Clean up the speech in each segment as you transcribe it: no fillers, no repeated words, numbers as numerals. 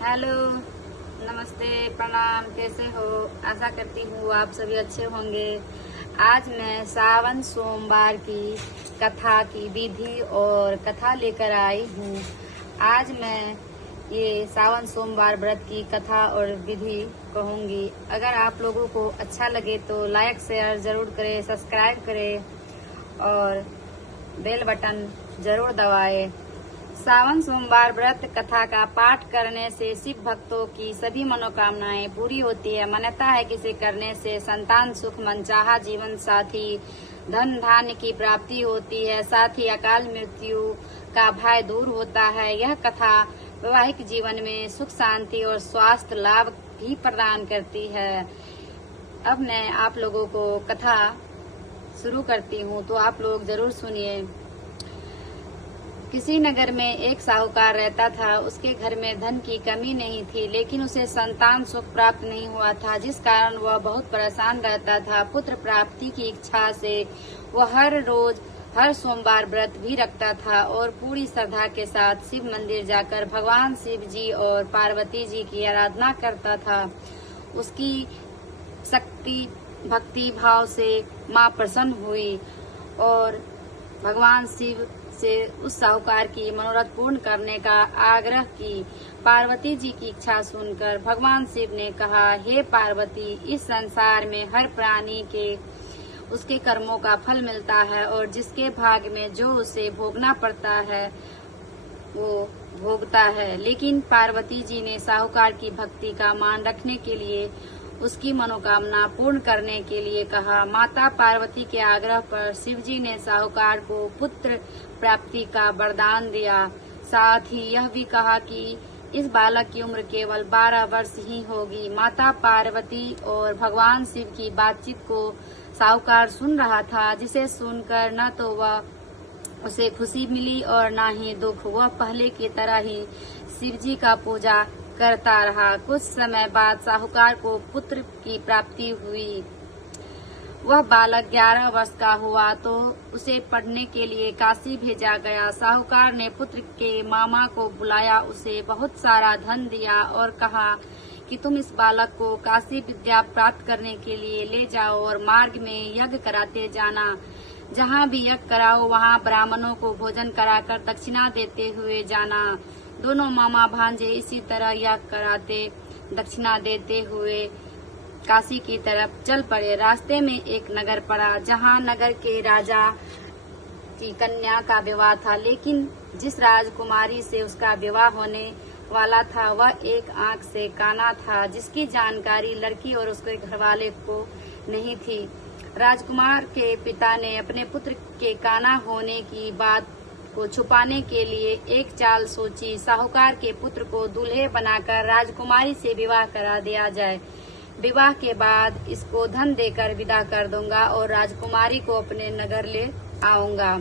Hello, नमस्ते, प्रणाम। कैसे हो? आशा करती हूँ आप सभी अच्छे होंगे। आज मैं सावन सोमवार की कथा की विधि और कथा लेकर आई हूँ। आज मैं ये सावन सोमवार व्रत की कथा और विधि कहूँगी। अगर आप लोगों को अच्छा लगे तो लाइक शेयर जरूर करें, सब्सक्राइब करें और बेल बटन जरूर दबाएं। सावन सोमवार व्रत कथा का पाठ करने से शिव भक्तों की सभी मनोकामनाएं पूरी होती है। मान्यता है कि इसे करने से संतान सुख, मनचाहा जीवन साथी, धन धान्य की प्राप्ति होती है। साथ ही अकाल मृत्यु का भय दूर होता है। यह कथा वैवाहिक जीवन में सुख, शांति और स्वास्थ्य लाभ भी प्रदान करती है। अब मैं आप लोगों को कथा शुरू करती हूँ, तो आप लोग जरूर सुनिए। किसी नगर में एक साहूकार रहता था। उसके घर में धन की कमी नहीं थी, लेकिन उसे संतान सुख प्राप्त नहीं हुआ था, जिस कारण वह बहुत परेशान रहता था। पुत्र प्राप्ति की इच्छा से वह हर रोज हर सोमवार व्रत भी रखता था और पूरी श्रद्धा के साथ शिव मंदिर जाकर भगवान शिव जी और पार्वती जी की आराधना करता था। उसकी शक्ति भक्ति भाव से मां प्रसन्न हुई और भगवान शिव से उस साहूकार की मनोरथ पूर्ण करने का आग्रह की। पार्वती जी की इच्छा सुनकर भगवान शिव ने कहा, हे पार्वती, इस संसार में हर प्राणी के उसके कर्मों का फल मिलता है और जिसके भाग में जो उसे भोगना पड़ता है वो भोगता है। लेकिन पार्वती जी ने साहूकार की भक्ति का मान रखने के लिए उसकी मनोकामना पूर्ण करने के लिए कहा। माता पार्वती के आग्रह पर शिवजी ने साहूकार को पुत्र प्राप्ति का वरदान दिया। साथ ही यह भी कहा कि इस बालक की उम्र केवल 12 वर्ष ही होगी। माता पार्वती और भगवान शिव की बातचीत को साहूकार सुन रहा था, जिसे सुनकर न तो वह उसे खुशी मिली और न ही दुख। वह पहले की तरह ही शिवजी का पूजा करता रहा। कुछ समय बाद साहूकार को पुत्र की प्राप्ति हुई। वह बालक 11 वर्ष का हुआ तो उसे पढ़ने के लिए काशी भेजा गया। साहूकार ने पुत्र के मामा को बुलाया, उसे बहुत सारा धन दिया और कहा कि तुम इस बालक को काशी विद्या प्राप्त करने के लिए ले जाओ और मार्ग में यज्ञ कराते जाना। जहाँ भी यज्ञ कराओ वहाँ ब्राह्मणों को भोजन कराकर दक्षिणा देते हुए जाना। दोनों मामा भांजे इसी तरह यज्ञ कराते दक्षिणा देते हुए काशी की तरफ चल पड़े। रास्ते में एक नगर पड़ा, जहाँ नगर के राजा की कन्या का विवाह था, लेकिन जिस राजकुमारी से उसका विवाह होने वाला था वह एक आंख से काना था, जिसकी जानकारी लड़की और उसके घरवाले को नहीं थी। राजकुमार के पिता ने अपने पुत्र के काना होने की बात को छुपाने के लिए एक चाल सोची। साहूकार के पुत्र को दूल्हे बनाकर राजकुमारी से विवाह करा दिया जाए। विवाह के बाद इसको धन देकर विदा कर दूंगा और राजकुमारी को अपने नगर ले आऊंगा।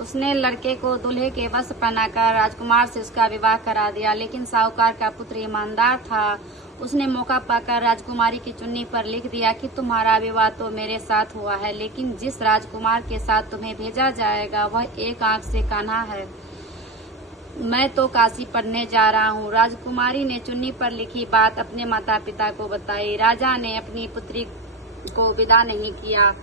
उसने लड़के को दूल्हे के वश पहनाकर राजकुमार से उसका विवाह करा दिया, लेकिन साहूकार का पुत्र ईमानदार था। उसने मौका पाकर राजकुमारी की चुन्नी पर लिख दिया कि तुम्हारा विवाह तो मेरे साथ हुआ है, लेकिन जिस राजकुमार के साथ तुम्हें भेजा जाएगा वह एक आंख से कान्हा है। मैं तो काशी पढ़ने जा रहा हूँ। राजकुमारी ने चुन्नी पर लिखी बात अपने माता पिता को बताई। राजा ने अपनी पुत्री को विदा नहीं किया।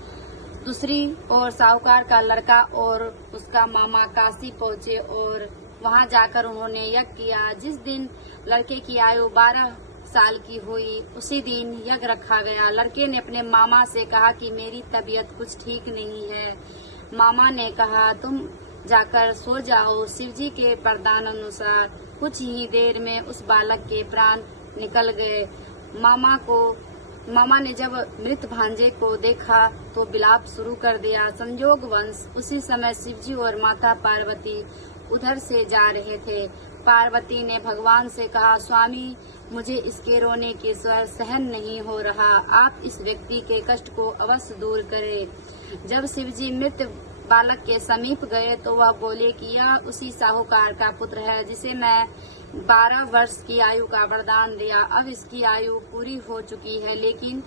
दूसरी ओर साहूकार का लड़का और उसका मामा काशी पहुँचे और वहाँ जाकर उन्होंने यज्ञ किया। जिस दिन लड़के की आयु 12 साल की हुई उसी दिन यज्ञ रखा गया। लड़के ने अपने मामा से कहा कि मेरी तबीयत कुछ ठीक नहीं है। मामा ने कहा, तुम जाकर सो जाओ। शिवजी के वरदान अनुसार कुछ ही देर में उस बालक के प्राण निकल गए। मामा ने जब मृत भांजे को देखा तो विलाप शुरू कर दिया। संयोगवश उसी समय शिवजी और माता पार्वती उधर से जा रहे थे। पार्वती ने भगवान से कहा, स्वामी, मुझे इसके रोने के स्वर सहन नहीं हो रहा। आप इस व्यक्ति के कष्ट को अवश्य दूर करें। जब शिवजी मृत बालक के समीप गए तो वह बोले कि यह उसी साहूकार का पुत्र है जिसे मैं 12 वर्ष की आयु का वरदान दिया। अब इसकी आयु पूरी हो चुकी है। लेकिन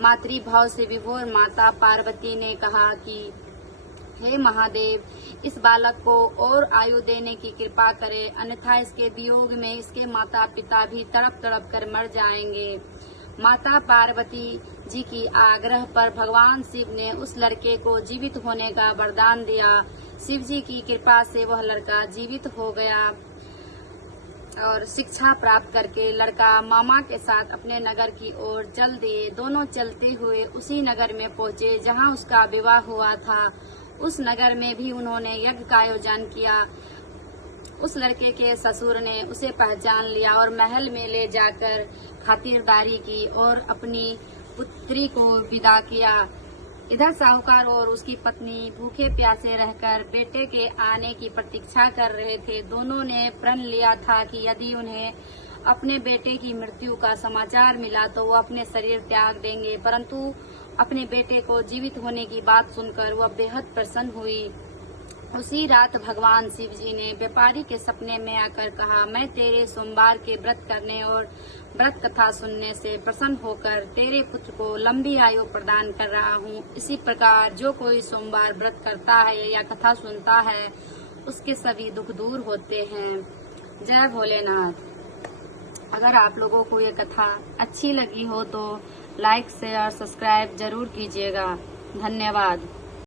मातृभाव से विभोर माता पार्वती ने कहा कि हे महादेव, इस बालक को और आयु देने की कृपा करे, अन्यथा इसके वियोग में इसके माता पिता भी तड़प तड़प कर मर जाएंगे। माता पार्वती जी की आग्रह पर भगवान शिव ने उस लड़के को जीवित होने का वरदान दिया। शिव जी की कृपा से वह लड़का जीवित हो गया और शिक्षा प्राप्त करके लड़का मामा के साथ अपने नगर की ओर चल दिए। दोनों चलते हुए उसी नगर में पहुंचे जहां उसका विवाह हुआ था। उस नगर में भी उन्होंने यज्ञ का आयोजन किया। उस लड़के के ससुर ने उसे पहचान लिया और महल में ले जाकर खातिरदारी की और अपनी पुत्री को विदा किया। इधर साहूकार और उसकी पत्नी भूखे प्यासे रहकर बेटे के आने की प्रतीक्षा कर रहे थे। दोनों ने प्रण लिया था कि यदि उन्हें अपने बेटे की मृत्यु का समाचार मिला तो वो अपने शरीर त्याग देंगे, परंतु अपने बेटे को जीवित होने की बात सुनकर वह बेहद प्रसन्न हुई। उसी रात भगवान शिव जी ने व्यापारी के सपने में आकर कहा, मैं तेरे सोमवार के व्रत करने और व्रत कथा सुनने से प्रसन्न होकर तेरे पुत्र को लंबी आयु प्रदान कर रहा हूँ। इसी प्रकार जो कोई सोमवार व्रत करता है या कथा सुनता है उसके सभी दुख दूर होते हैं। जय भोलेनाथ। अगर आप लोगों को ये कथा अच्छी लगी हो तो लाइक शेयर सब्सक्राइब जरूर कीजिएगा। धन्यवाद।